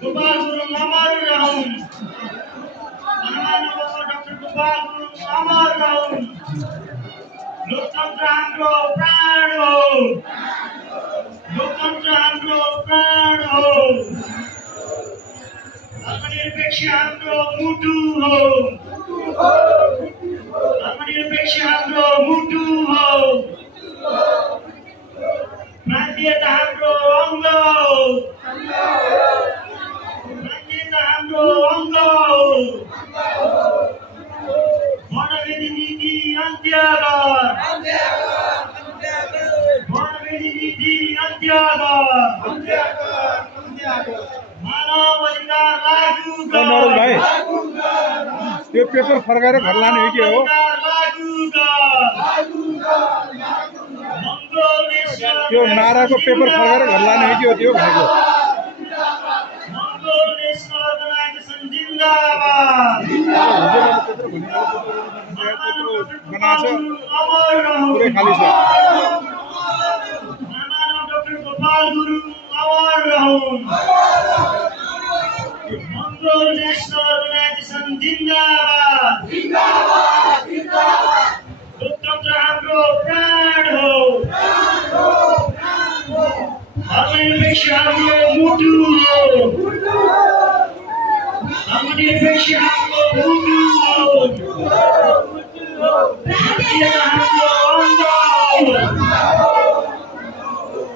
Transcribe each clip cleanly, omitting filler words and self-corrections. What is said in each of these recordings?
गोपाल गुरुङ अमर रहूं। महामानव डाक्टर गोपाल गुरुङ अमर रहूं। लोकतन्त्र हाम्रो प्राण हो। लोकतन्त्र हाम्रो प्राण हो। धर्मनिरपेक्ष हाम्रो मुटु हो। धर्मनिरपेक्ष हाम्रो मुटु हो। प्रान्तीयता हाम्रो अङ्ग हो। प्रान्तीयता हाम्रो अङ्ग हो। वर्णभेदी नीति अन्त्य गर। वर्णभेदी नीति अन्त्य गर। मानव अधिकार लागू गर। त्यो पेपर फर्काएर घर लाने हो कि हो? त्यो नाराको पेपर फर्काएर घर लाने हो कि हो त्यो भनेको? मंगोल नेशनल अर्गनाइजेसन जिंदाबाद। पुरै खाली छ। महामानव डाक्टर गोपाल गुरुङ अमर रहूं। मंगोल नेशनल अर्गनाइजेसन जिंदाबाद। लोकतन्त्र हाम्रो प्राण हो। धर्मनिरपेक्ष हाम्रो मुटु हो। धर्मनिरपेक्ष हाम्रो मुटु हो। प्रान्तीयता हाम्रो अङ्ग हो।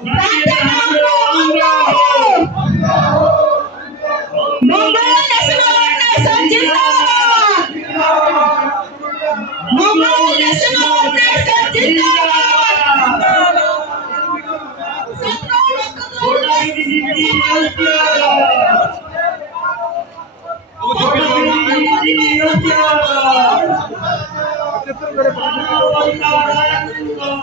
प्रान्तीयता हाम्रो अङ्ग हो। मंगोल नेशनल अर्गनाइजेसन जिंदाबाद। मंगोल नेशनल अर्गनाइजेसन जिंदाबाद। वर्णभेदी नीति अन्त्य गर। वर्णभेदी नीति अन्त्य गर। मानव अधिकार लागू गर।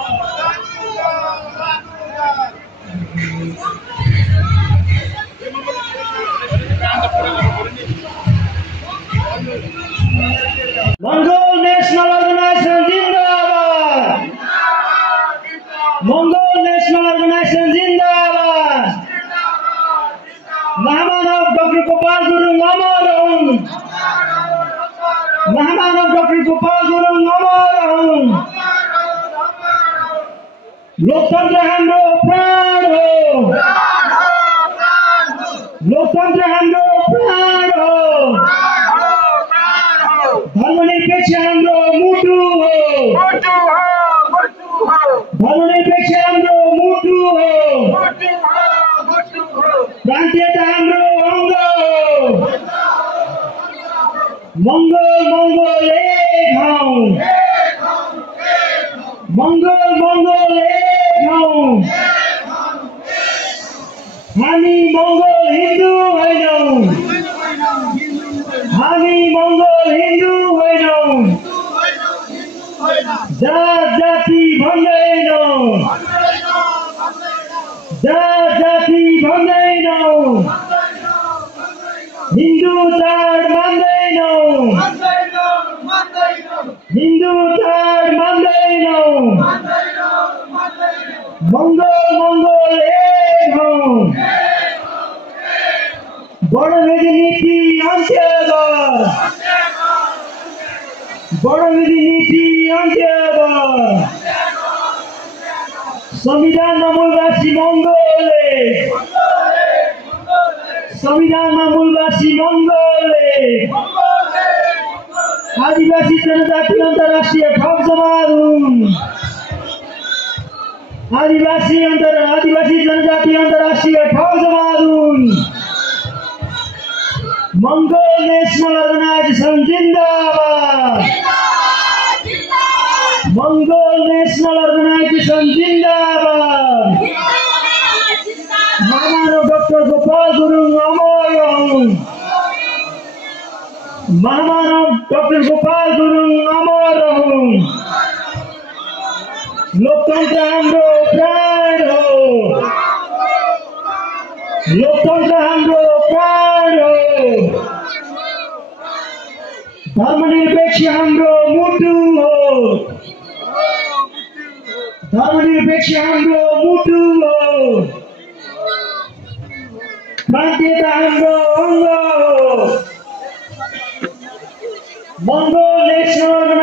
मंगोल नेशनल अर्गनाइजेसन जिंदाबाद। मंगोल नेशनल अर्गनाइजेसन जिंदाबाद। महामानव डाक्टर गोपाल गुरुङ अमर रहूं। महामानव डाक्टर गोपाल गुरुङ अमर रहूं। लोकतन्त्र हाम्रो प्राण हो। लोकतन्त्र हाम्रो प्राण हो। धर्मनिरपेक्ष हाम्रो मुटु हो। धर्मनिरपेक्ष हाम्रो मुटु हो। प्रान्तीयता हाम्रो अङ्ग हो। मंगोल मंगोल एक हौं। मंगोल मंगोल एक हौं। हामी मंगोल हिन्दू होइनौं। हामी मंगोल हिन्दू होइनौं। जात जाति भन्दैनौं। जात जाति भन्दैनौं। हिन्दू चाड मान्दैनौं। हिन्दू चाड मान्दैनौं। मंगोल मंगोल एक हौं। वर्णभेदी नीति अन्त्य गर। वर्णभेदी नीति अन्त्य गर। संविधानमा मूलवासी मंगोलले। संविधानमा मूलवासी मंगोलले। आदिवासी जनजाति अन्तर्राष्ट्रिय ठग जमात हुन्। आदिवासी जनजाति अन्तर्राष्ट्रिय ठग जमात हुन्। मंगोल नेशनल अर्गनाइजेसन जिंदाबाद। मंगोल नेशनल अर्गनाइजेसन जिंदाबाद। महामानव डाक्टर गोपाल गुरुङ अमर रहूं। महामानव डाक्टर गोपाल गुरुङ अमर रहूं। लोकतन्त्र हाम्रो प्राण हो। लोकतन्त्र हाम्रो प्राण हो। धर्मनिरपेक्ष हाम्रो मुटु हो। धर्मनिरपेक्ष हाम्रो मुटु हो। शान्तिता हाम्रो अङ्ग मङ्गो नेसनल